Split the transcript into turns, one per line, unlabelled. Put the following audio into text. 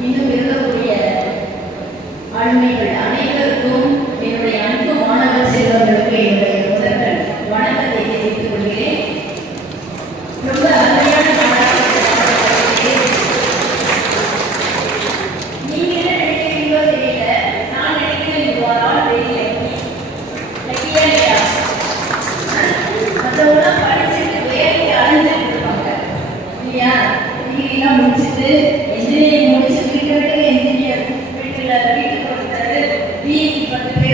இன்னும் இருக்கக்கூடிய ஆளுமைகள் அனைவருக்கும் என்னுடைய y